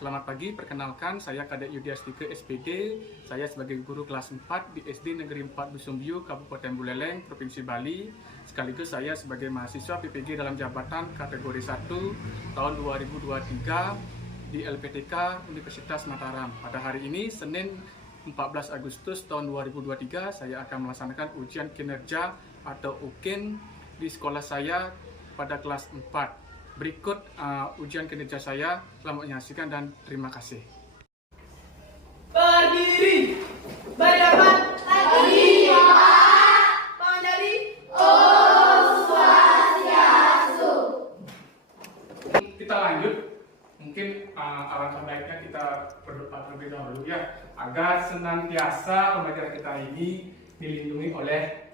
Selamat pagi, perkenalkan saya Kadek Yudiastike SPD. Saya sebagai guru kelas 4 di SD Negeri 4 Busumbiu, Kabupaten Buleleng, Provinsi Bali. Sekaligus saya sebagai mahasiswa PPG dalam jabatan kategori 1 tahun 2023 di LPTK Universitas Mataram. Pada hari ini, Senin 14 Agustus tahun 2023, saya akan melaksanakan ujian kinerja atau UKIN di sekolah saya pada kelas 4. Berikut ujian kinerja saya. Selamat menyaksikan dan terima kasih. Berdiri, berdebat, berdiri, menjadi Om Swastiastu. Kita lanjut. Mungkin alangkah baiknya kita berdoa terlebih dahulu ya, agar senantiasa pembelajaran kita ini dilindungi oleh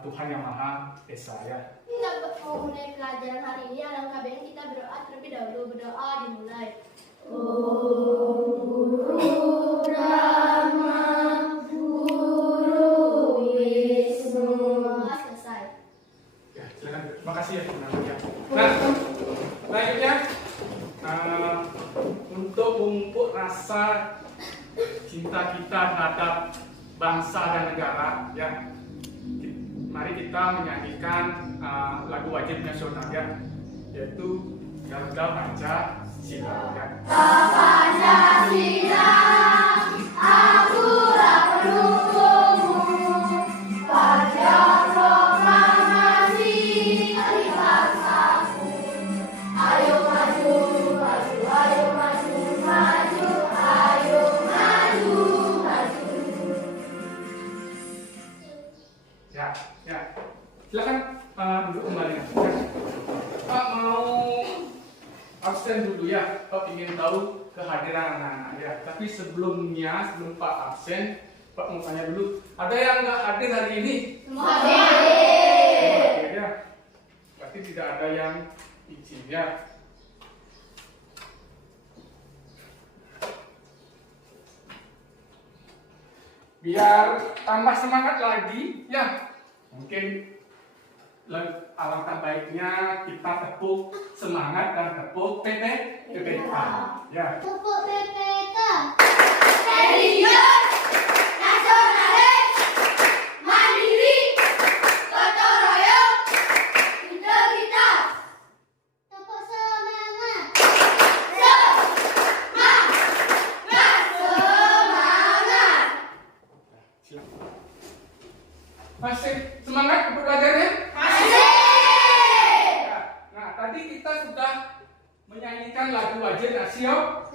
Tuhan Yang Maha Esa ya. Kita mau mulai pelajaran hari ini, alangkah baiknya kita berdoa terlebih dahulu. Berdoa dimulai. Om Guru Brahma, Guru Wisnu. Selesai. Ya, silakan. Terima kasih ya. Nah, selanjutnya untuk memupuk rasa cinta kita terhadap bangsa dan negara ya, mari kita menyanyikan lagu wajib nasional ya, yaitu Garuda Pancasila ya. Pancasila, aturan pendukungmu, pada proklamasi hari bangsaku. Ayo maju, maju, ayo maju, maju, ayo maju, maju. Ya, silakan duduk kembali ya. Pak mau absen dulu ya. Pak ingin tahu kehadiran anak-anak ya. Tapi sebelum Pak absen, Pak mau tanya dulu. Ada yang nggak hadir hari ini? Semua hadir. Ya. Berarti tidak ada yang izin ya. Biar tambah semangat lagi ya. Mungkin alangkah baiknya kita tepuk semangat dan tepuk PPK ya. Tepuk PPK. Serius, nasionalis, mandiri, gotong royong, integritas. Tepuk semangat. Semangat. Silakan. Masih semangat untuk belajarnya? Masih. Ya. Nah, tadi kita sudah menyanyikan lagu wajib nasional.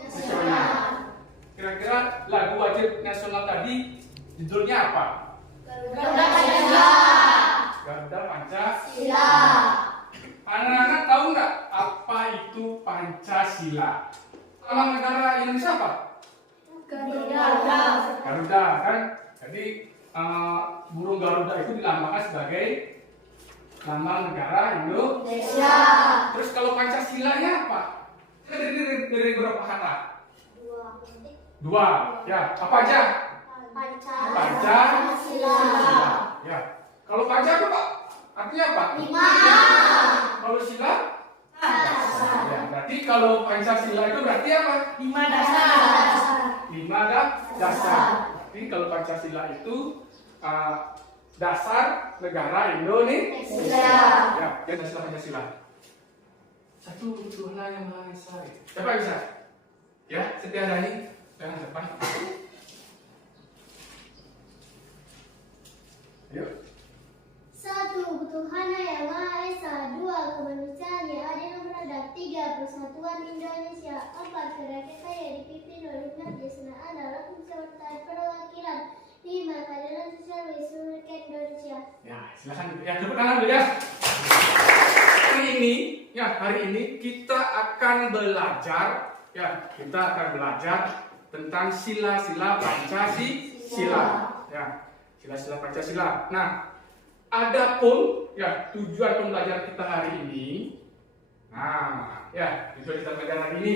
Kira-kira lagu wajib nasional tadi judulnya apa? Garuda Pancasila. Garuda Pancasila. Sila. Anak-anak tahu nggak apa itu Pancasila? Nama negara Indonesia apa? Garuda. Garuda kan? Jadi burung Garuda itu dilambangkan sebagai lambang negara Indonesia. Terus kalau Pancasilanya apa? Dari berapa kata? Dua. Ya, apa aja? Pancasila. Ya. Kalau Panca apa Pak? Artinya apa? 5. Kalau sila? Ya, berarti kalau Pancasila itu berarti apa? 5 dasar. 5 dasar. Berarti kalau Pancasila itu dasar negara Indonesia. Ya, dasar Pancasila. Satu Tuhan yang Maha Esa. Siapa yang bisa? Ya, Setiandani. Jangan depan. Yuk. 1. Tuhan Yang Maha Esa. 2. Kemanusiaan yang adil dan beradab. 3. Persatuan Indonesia. 4. Kerakyatan yang dipimpin oleh kebijaksanaan dalam penciptaan perwakilan. 5. Keadilan sosial bagi seluruh rakyat Indonesia. Ya, silakan ya, tepuk tangan dulu ya. Hari ini kita akan belajar tentang sila-sila Pancasila. Ya, sila-sila Pancasila. Nah, adapun ya tujuan pembelajaran kita hari ini. Nah, ya, tujuan kita belajar hari ini.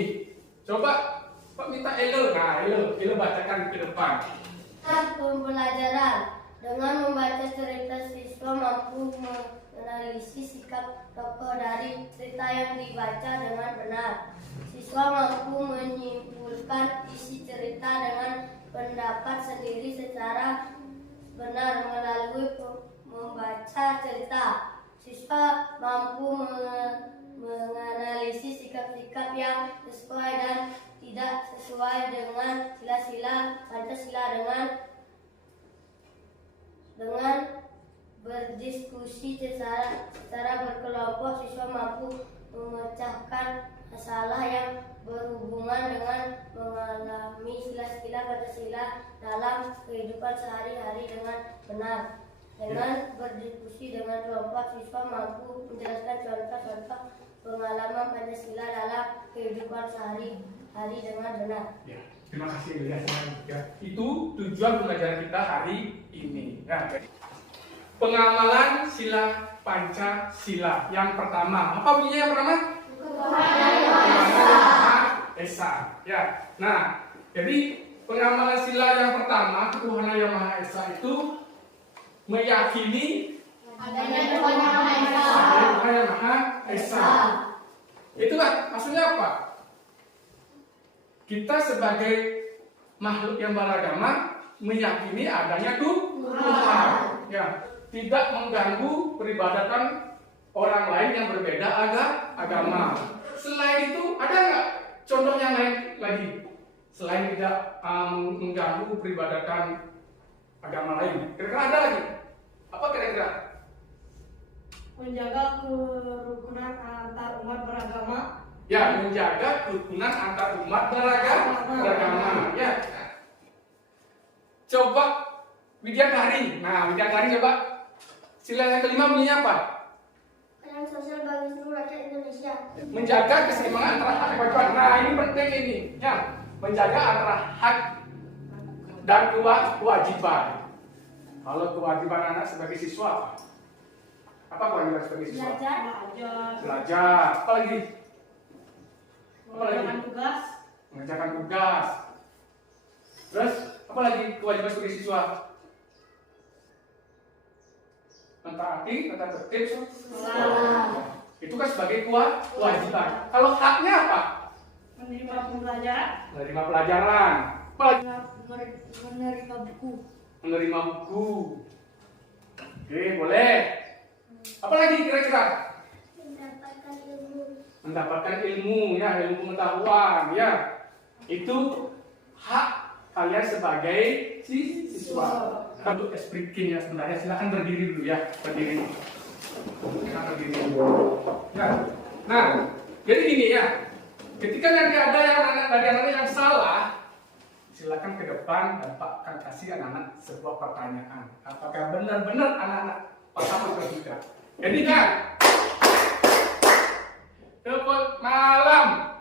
Coba Pak minta Elo. Nah, Elo bacakan ke depan. Pembelajaran dengan membaca cerita siswa mampu menganalisis sikap tokoh dari cerita yang dibaca dengan benar. Siswa mampu menyimpulkan isi cerita dengan pendapat sendiri secara benar melalui membaca cerita. Siswa mampu menganalisis sikap-sikap yang sesuai dan tidak sesuai dengan sila-sila Pancasila dengan berdiskusi secara berkelompok. Siswa mampu memecahkan masalah yang berhubungan dengan mengalami sila-sila Pancasila dalam kehidupan sehari-hari dengan benar. Dengan berdiskusi dengan kelompok, siswa mampu menjelaskan contoh-contoh pengalaman Pancasila dalam kehidupan sehari-hari dengan benar. Ya, terima kasih ya. Itu tujuan pembelajaran kita hari ini. Ya. Pengamalan sila Pancasila yang pertama. Apa bunyinya yang pertama? Tuhan Yang Maha Esa. Esa. Ya. Nah, jadi pengamalan sila yang pertama, Tuhan Yang Maha Esa itu meyakini Adanya Tuhan Yang Maha Esa. adanya Tuhan Yang Maha Esa. Itulah maksudnya apa? Kita sebagai makhluk yang beragama meyakini adanya Tuhan. Ya, tidak mengganggu peribadatan orang lain yang berbeda agama. Selain itu, ada nggak contoh yang lain lagi? Selain tidak mengganggu peribadatan agama lain, kira-kira ada lagi? Apa kira-kira? Menjaga kerukunan antar umat beragama. Ya, menjaga kerukunan antar umat beragama. Ya. Coba Widyatari. Nah, Widyatari coba. Sila yang kelima bunyinya apa? Peran sosial bagi seluruh rakyat Indonesia. Menjaga keseimbangan antara hak dan kewajiban. Nah, ini penting ini. Ya, menjaga antara hak dan kewajiban. Kalau kewajiban anak sebagai siswa apa? Apa kewajiban sebagai siswa? Belajar. Apa lagi? Mengerjakan tugas. Mengerjakan tugas. Terus apa lagi kewajiban sebagai siswa? Mentaati tata tertib sekolah. Itu kan sebagai kewajiban. Kalau haknya apa? Menerima pembelajaran. Menerima pelajaran. Apa lagi? Menerima buku. Menerima buku. Oke, boleh. Apa lagi kira-kira? Mendapatkan ilmu. Mendapatkan ilmu, ya, ilmu pengetahuan, ya. Itu hak kalian sebagai siswa. Untuk speaking ya sebenarnya, silakan berdiri dulu ya, berdiri. Silakan berdiri dulu. Ya. Nah, jadi gini ya. Ketika nanti ada yang anak-anak yang salah, silakan ke depan dan Pak akan kasih anak-anak sebuah pertanyaan. Apakah benar-benar anak-anak paham atau tidak? Jadi kan, tepuk malam,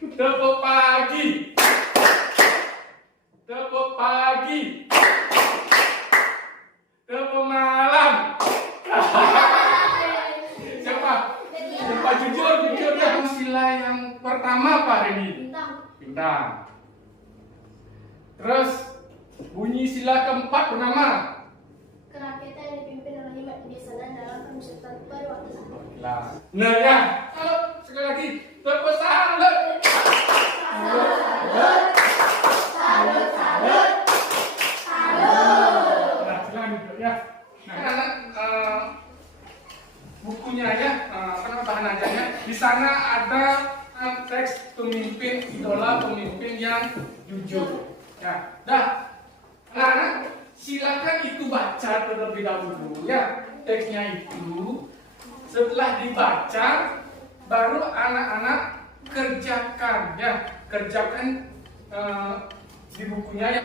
tepuk pagi, tepuk pagi, tepuk malam. Siapa? Siapa jujur ya. Sila yang pertama Pak Reni. Bintang. Terus bunyi sila keempat bernama Kerakyatan yang dipimpin oleh hikmat kebiasaan dalam pemusatan pada waktu sama. Nah ya, kalau sekali lagi tepuk salut. Nah, silakan duduk ya. Nah, anak bukunya ya, bahan ajarnya. Di sana ada teks pemimpin idola pemimpin yang jujur. Ya, dah. Anak-anak silakan itu baca terlebih dahulu ya teksnya itu. Setelah dibaca, baru anak-anak kerjakan ya, kerjakan di bukunya ya.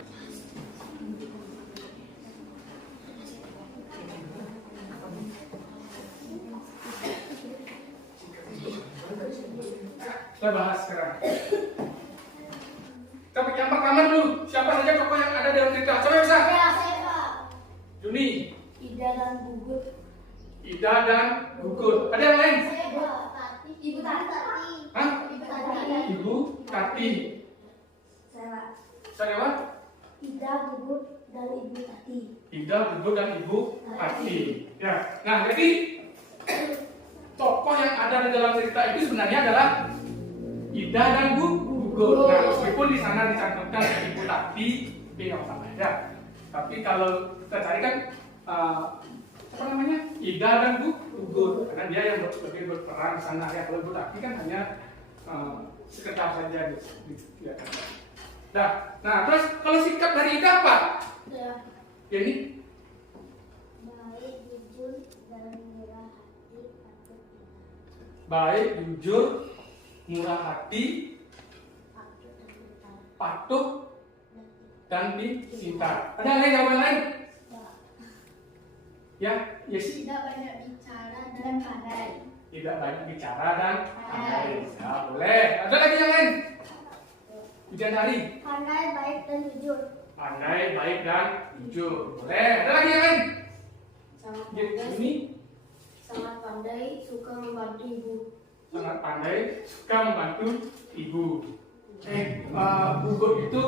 Kita bahas sekarang. Tapi yang pertama dulu, siapa saja tokoh yang ada dalam cerita? Coba yang bisa. Ya, saya Pak. Juni, Ida dan Gugut. Ida dan Gugut. Ada yang lain? Saya Pak. Tati. Ibu Tati. Hah? Ibu Tati. Ibu Tati. Saya Saya apa? Ida, Gugut, dan dan Ibu Tati. Ida, Duduk, dan Ibu Tati. Ya. Nah, jadi tokoh yang ada di dalam cerita itu sebenarnya adalah Ida dan Gugut. Nah, meskipun di sana dicantumkan Ibu Tati, tapi nggak masalah ya. Tapi kalau kita cari kan apa namanya, Ida dan Gugut, karena dia yang lebih berperan di sana ya. Kalau Ibu Tati kan hanya sekedar saja dilihat. Nah, terus kalau sikap dari Ida apa? Ini Baik, jujur, dan murah hati, patut baik, jujur, murah hati, patuh, dan dicinta. Ada lagi jawaban lain? Ya, yes. Tidak banyak bicara dan pandai. Tidak banyak bicara dan pandai. Ya, boleh. Ada lagi yang lain? Bidadari. pandai, baik, dan jujur. Pandai, baik, dan jujur. Boleh. Ada lagi yang lain? Sangat Ya, pandai, ini sangat pandai, suka membantu ibu. sangat pandai, suka membantu ibu. Gugut itu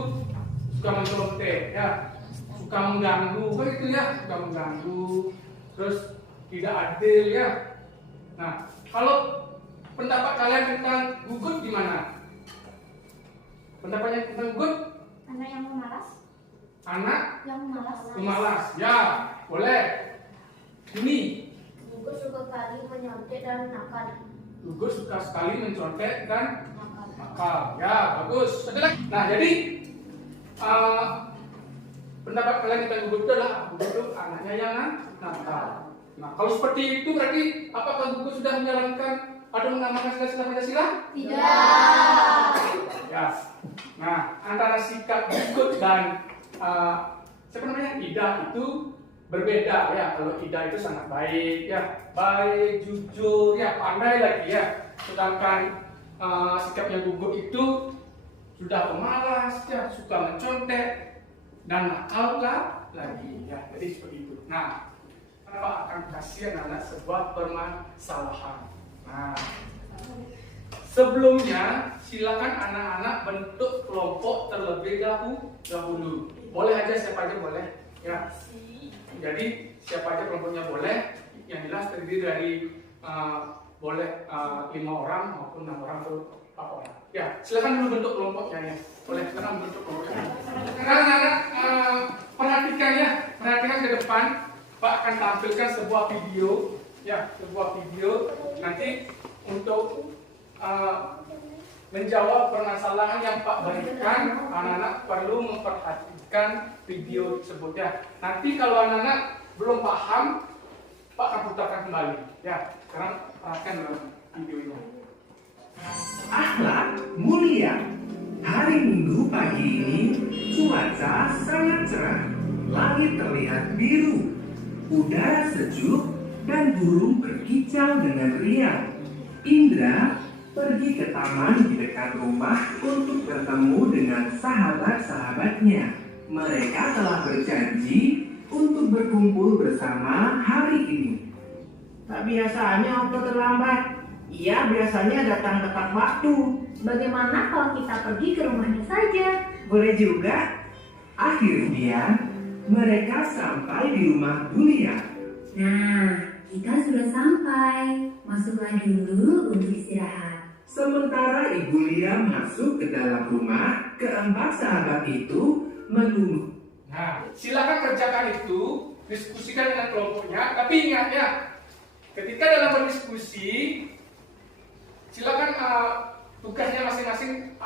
suka menceloteh, ya, suka mengganggu, begitu ya, suka mengganggu, terus tidak adil ya. Nah, kalau pendapat kalian tentang Gugut gimana? Pendapatnya tentang Gugut? Anak yang pemalas. Anak Yang pemalas. pemalas, ya, boleh. Ini Gugut suka kali menyontek dan nakal. Gugut suka sekali mencontek dan nakal. Ya, bagus. Ada lagi? Nah, jadi pendapat kalian tentang Gugut itu adalah Gugut itu anaknya yang nakal. Nah, kalau seperti itu berarti apakah Gugut sudah menjalankan atau mengamalkan sila-sila Pancasila? Tidak. Ya. Nah, antara sikap Gugut dan siapa namanya, Ida itu berbeda ya. Kalau Ida itu sangat baik ya, baik, jujur ya, pandai lagi ya. Sedangkan sikapnya Gugut itu sudah pemalas ya, suka mencontek dan nakal lagi ya. Jadi seperti itu. Nah, Bapak akan kasih anak-anak sebuah permasalahan. Nah, sebelumnya silakan anak-anak bentuk kelompok terlebih dahulu. Boleh aja, siapa aja boleh ya. Jadi siapa aja kelompoknya boleh. Yang jelas terdiri dari boleh 5 orang maupun 6 orang atau 4 orang. Ya, silakan dulu bentuk kelompoknya ya. Boleh sekarang bentuk kelompoknya. Sekarang anak perhatikan ya, perhatikan ke depan. Pak akan tampilkan sebuah video ya, sebuah video nanti untuk menjawab permasalahan yang Pak berikan. Anak-anak perlu memperhatikan video tersebut ya. Nanti kalau anak-anak belum paham, Pak akan putarkan kembali ya. Sekarang perhatikan dalam video ini. Akhlak mulia. Hari Minggu pagi ini cuaca sangat cerah. Langit terlihat biru. Udara sejuk dan burung berkicau dengan riang. Indra pergi ke taman di dekat rumah untuk bertemu dengan sahabat-sahabatnya. Mereka telah berjanji untuk berkumpul bersama hari ini. Tak biasanya Okto terlambat. Ia biasanya datang tepat waktu. Bagaimana kalau kita pergi ke rumahnya saja? Boleh juga. Akhirnya mereka sampai di rumah Bulia. Nah, kita sudah sampai. Masuklah dulu untuk istirahat. Sementara Ibu Lia masuk ke dalam rumah, keempat sahabat itu menunggu. Nah, silakan kerjakan itu, diskusikan dengan kelompoknya. Tapi ingat ya, ketika dalam berdiskusi, silakan tugasnya masing-masing.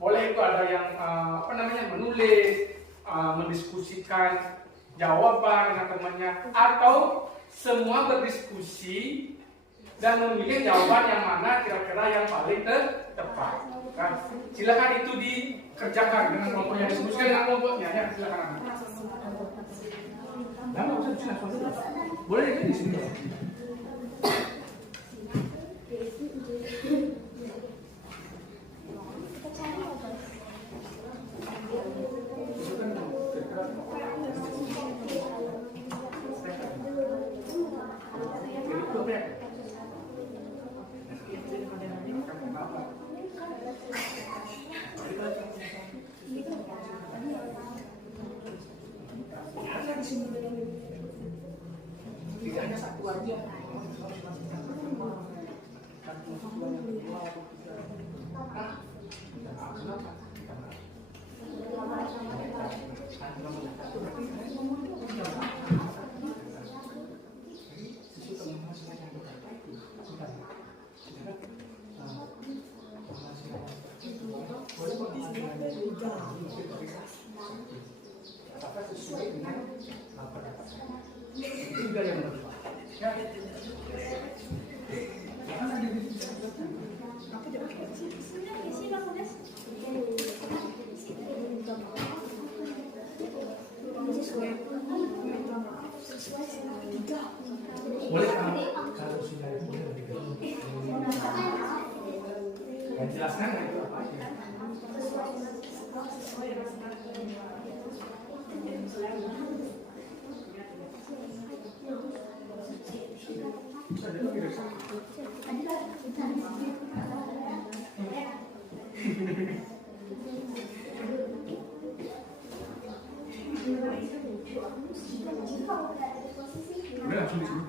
Boleh itu ada yang menulis, mendiskusikan jawaban dengan temannya, atau semua berdiskusi dan memilih jawaban yang mana kira-kira yang paling tepat. Nah, silakan itu dikerjakan dengan kelompoknya, diskusikan dengan kelompoknya ya. Silakan. Boleh di sini. Tidak hanya satu aja. Tiga yang berubah. Ya. Boleh kalau sudah itu yang jelaskan itu apa aja. Udah langsung di sini.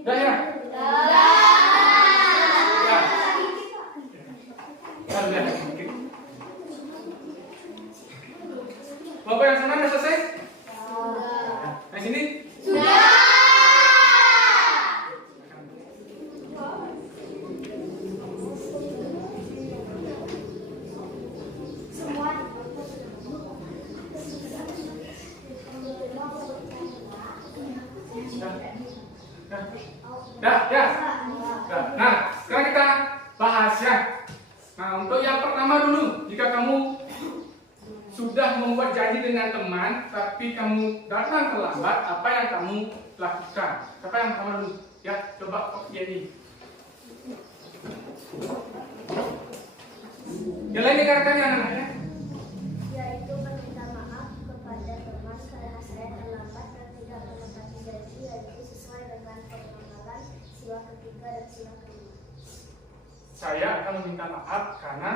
Udah ya? Udah. Bapak yang sana udah selesai? Nah, sini? Ya. Nah, sekarang kita bahas ya. Nah, untuk yang pertama dulu, jika kamu sudah membuat janji dengan teman, tapi kamu datang terlambat, apa yang kamu lakukan? Siapa yang pertama dulu? Ya, coba kopi ini. Yang lain dikatakannya anak-anaknya. Yaitu meminta maaf kepada teman karena saya terlambat dan tidak menepati janji, yaitu sesuai dengan pengamalan sila ketiga dan sila kelima. Saya akan meminta maaf karena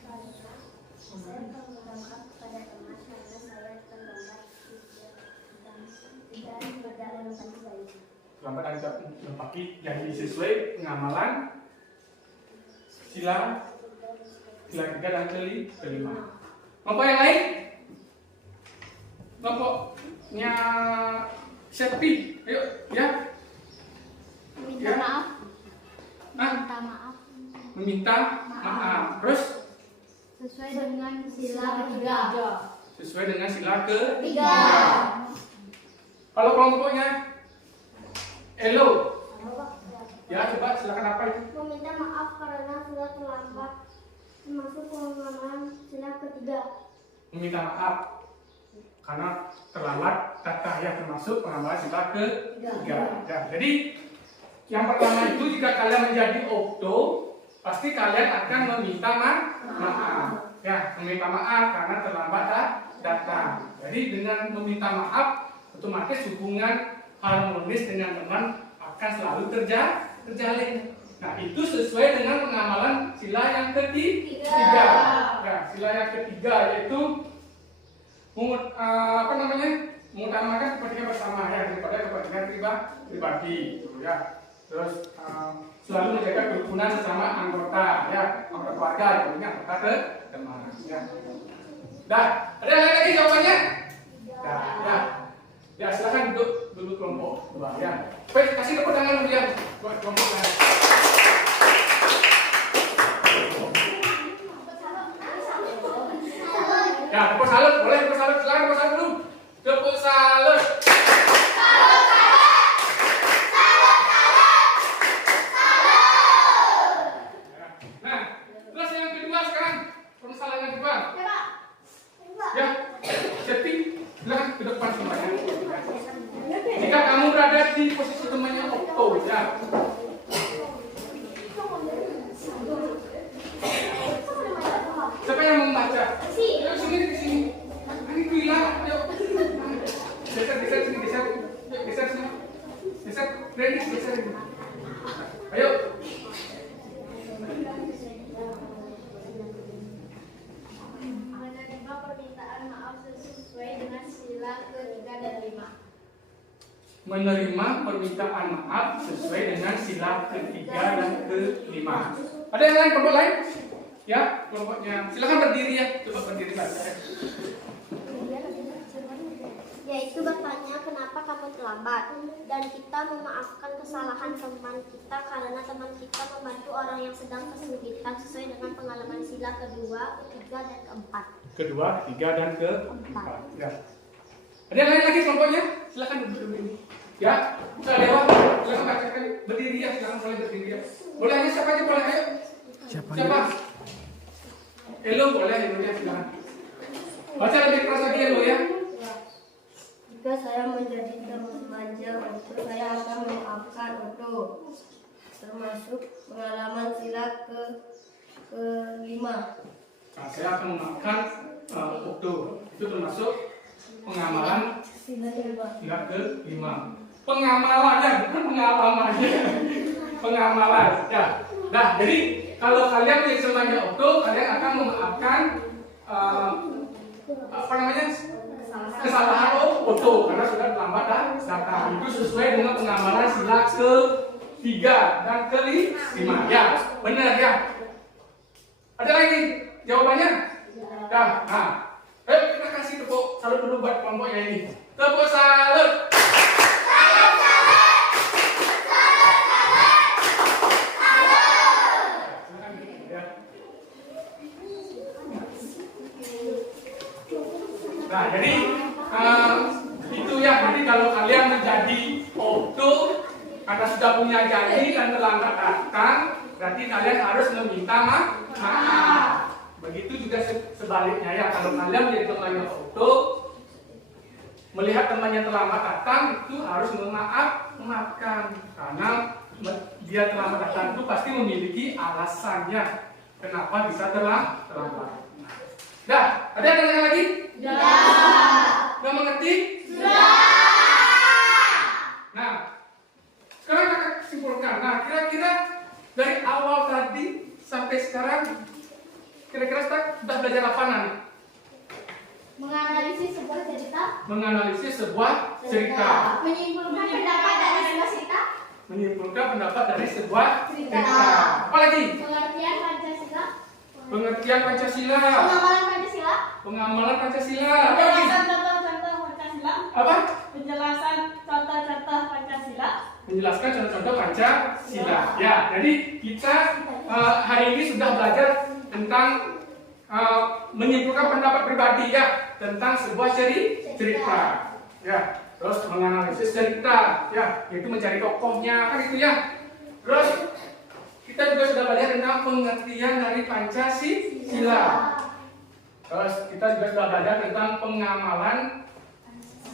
saya akan meminta maaf kepada teman karena saya terlambat tidak menepati janji. terlambat dan tidak menepati janji sesuai pengamalan sila ketiga dan kelima. Kelompok yang lain? Kelompoknya Septi, ayo ya. Meminta maaf. Hah? Minta maaf. Meminta maaf. Terus Sesuai dengan sila ketiga. sesuai dengan sila ketiga. Tiga. Kalau kelompoknya Elo, ya coba silakan apa itu? Meminta maaf karena sudah terlambat termasuk pengamalan sila ketiga. Meminta maaf karena terlambat datang ya termasuk pengamalan sila ketiga. Ya, jadi yang pertama itu jika kalian menjadi okto, pasti kalian akan meminta maaf. Ya, meminta maaf karena terlambat datang. Jadi dengan meminta maaf, otomatis hubungan harmonis dengan teman akan selalu terjalin. Nah, itu sesuai dengan pengamalan sila yang ketiga. Ya, sila yang ketiga yaitu mengutamakan kepentingan bersama ya daripada kepentingan pribadi, gitu, ya. Terus selalu menjaga kerukunan sesama anggota ya, anggota keluarga, ini anggota teman ya. Dah, ada yang lain lagi jawabannya? Ya. Ya, silakan duduk dulu kelompok dua ya. Baik, kasih tepuk tangan dulu ya buat kelompok lain. Ya, tepuk salut, boleh tepuk salut, silakan tepuk salut dulu. Tepuk salut. Nah, terus yang kedua sekarang, permasalahan yang kedua. Ya, Septi, silakan ke depan semuanya. Jika kamu berada di posisi temannya Okto, ya. Siapa yang membaca? Ayo sini di sini. Ini hilang. Ayo. Geser sini, geser. Yuk, geser sini. Geser, ready, geser ini. Ayo. Menerima permintaan maaf sesuai dengan sila ketiga dan lima. Menerima permintaan maaf sesuai dengan sila ketiga dan kelima. Ada yang lain, kelompok lain? Ya, kelompoknya. Silakan berdiri ya. Coba berdiri saja. Yaitu bertanya kenapa kamu terlambat dan kita memaafkan kesalahan teman kita karena teman kita membantu orang yang sedang kesulitan sesuai dengan pengalaman sila kedua, ketiga, dan keempat. Kedua, ketiga, dan keempat. Ya. Ada yang lain lagi kelompoknya? Silakan duduk dulu. Ya, kita lewat. Silakan bacakan. Berdiri ya, silakan boleh berdiri ya. Boleh aja siapa aja boleh ayo. Siapa? Elo boleh, Elo ya silakan. Baca lebih keras lagi Elo ya. Jika saya menjadi terus manja, saya akan memaafkan memaafkan Okto, termasuk pengalaman sila kelima. Nah, saya akan memaafkan Okto. Itu termasuk pengamalan sila ke-5. Pengamalannya, bukan pengalamannya. Pengamalan. Ya. Nah, jadi kalau kalian menjadi temannya Okto, kalian akan memaafkan kesalahan Okto karena sudah terlambat datang. Itu sesuai dengan pengamalan sila ke-3 dan ke-5. Ya, benar ya. Ada lagi jawabannya? Dah. Nah, kita kasih tepuk salut dulu buat kelompoknya ini. Tepuk salut. Nah, jadi itu ya. Jadi kalau kalian menjadi Okto karena sudah punya janji dan terlambat datang, berarti kalian harus meminta maaf. Begitu juga sebaliknya ya. Kalau kalian menjadi temannya Okto, melihat temannya terlambat datang, itu harus memaafkan karena dia terlambat datang itu pasti memiliki alasannya kenapa bisa terlambat. Dah, ada yang tanya lagi? Sudah mengerti? Sudah. Nah, sekarang kita simpulkan. Nah, kira-kira dari awal tadi sampai sekarang, kira-kira sudah belajar apa nih? Menganalisis sebuah cerita. Menganalisis sebuah cerita. Menyimpulkan pendapat dari sebuah cerita. Menyimpulkan pendapat dari sebuah cerita. Apa lagi? Pengertian Pancasila. Pengertian Pancasila. Pengamalan Pancasila. Pengamalan Pancasila. Apa lagi? Penjelasan contoh-contoh Pancasila. Apa? Penjelasan contoh-contoh Pancasila. Menjelaskan contoh-contoh Pancasila. Ya, jadi kita hari ini sudah belajar tentang menyimpulkan pendapat pribadi ya tentang sebuah cerita. Ya, terus menganalisis cerita, ya, yaitu mencari tokohnya kan itu ya. Terus kita juga sudah belajar tentang pengertian dari Pancasila. Terus kita juga sudah belajar tentang pengamalan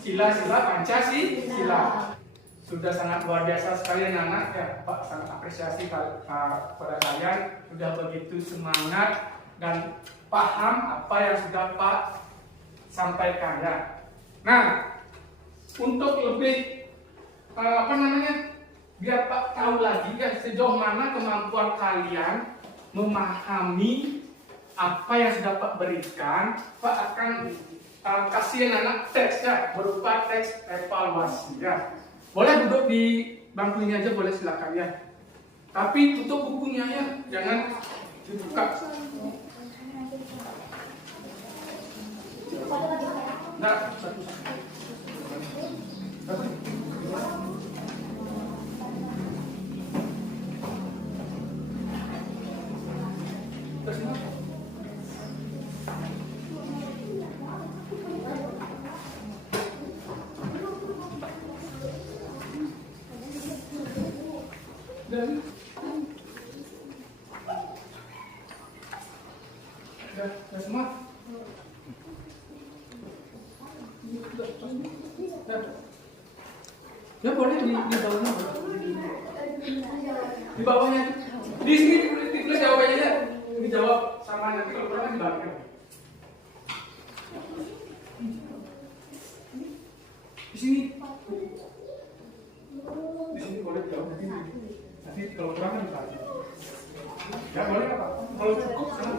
sila-sila Pancasila. Sudah sangat luar biasa sekali anak-anak ya, Pak, sangat apresiasi pada kalian sudah begitu semangat dan paham apa yang sudah Pak sampaikan ya. Nah, untuk lebih biar Pak tahu lagi ya sejauh mana kemampuan kalian memahami apa yang sudah Pak berikan, Pak akan kasih anak teks ya berupa teks evaluasi ya. Boleh duduk di bangku ini aja, boleh silakan ya. Tapi tutup bukunya ya, jangan dibuka. Nah, satu. Udah semua? Ya boleh di bawahnya. Di bawahnya. Di sini ditulis jawabannya ya. Dijawab sama nanti kalau pernah dibalik. Di sini. Di sini boleh dijawab nanti kalau kurang kan dibalik. Ya boleh apa? Kalau cukup sama.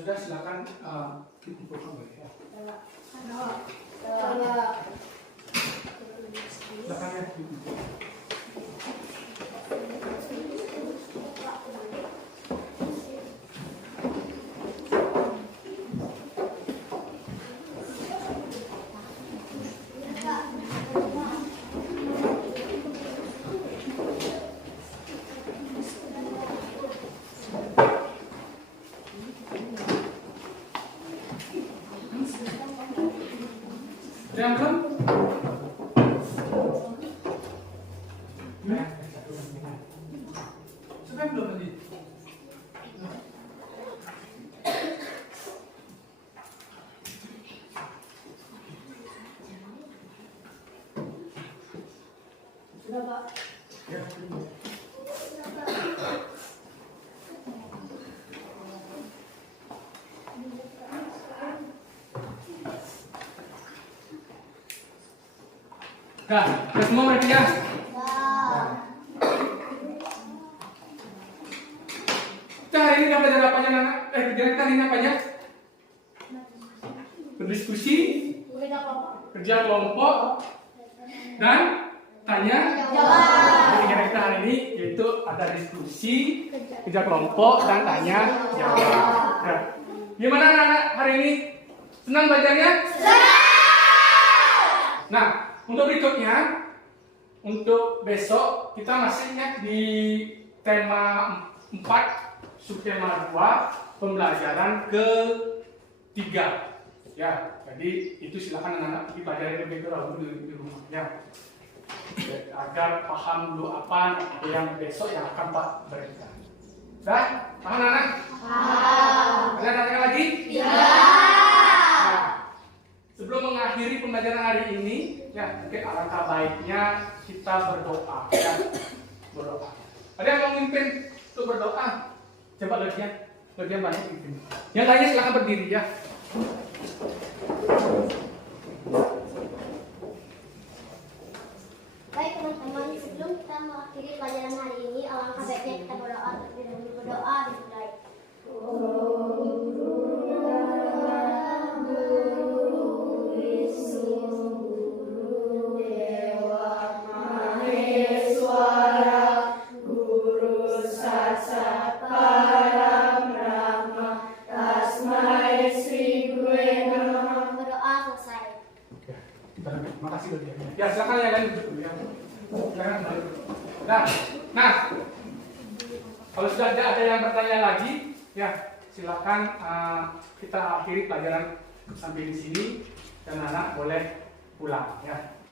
sudah silakan dikumpulkan boleh ya. Silakan ya. Yang belum? Siapa yang belum tadi? Sudah, Pak. Ya. Nah, udah semua berarti ya? Kita hari ini dapat belajar apanya, Nana? Kegiatan kita hari ini apanya? Berdiskusi, kerja kelompok, dan tanya jawab. Jadi kegiatan kita hari ini yaitu ada diskusi, kerja kelompok, dan tanya jawab. Ya. Gimana anak-anak hari ini? Senang belajarnya? Nah, untuk berikutnya, untuk besok kita masih ingat di tema 4, subtema 2, pembelajaran ketiga. Ya, jadi itu silakan anak-anak pergi pelajari lebih dahulu di rumah ya. Agar paham dulu apa yang besok yang akan Pak berikan. Dah, paham anak-anak? Paham. Kalian tanya lagi? Sebelum mengakhiri pembelajaran hari ini, ya mungkin alangkah baiknya kita berdoa. Ya, berdoa. Ada yang mau mimpin untuk berdoa? Coba bagian banyak mimpin. Yang lainnya silakan berdiri ya. Baik teman-teman, sebelum kita mengakhiri pelajaran hari ini, alangkah baiknya kita berdoa terlebih dahulu. Berdoa dimulai. Berdoa selesai. Terima kasih bagian. Ya silakan yang lain duduk dulu ya. Silakan kembali. Nah, kalau sudah ada yang bertanya lagi, ya silakan kita akhiri pelajaran sampai di sini dan anak boleh pulang ya.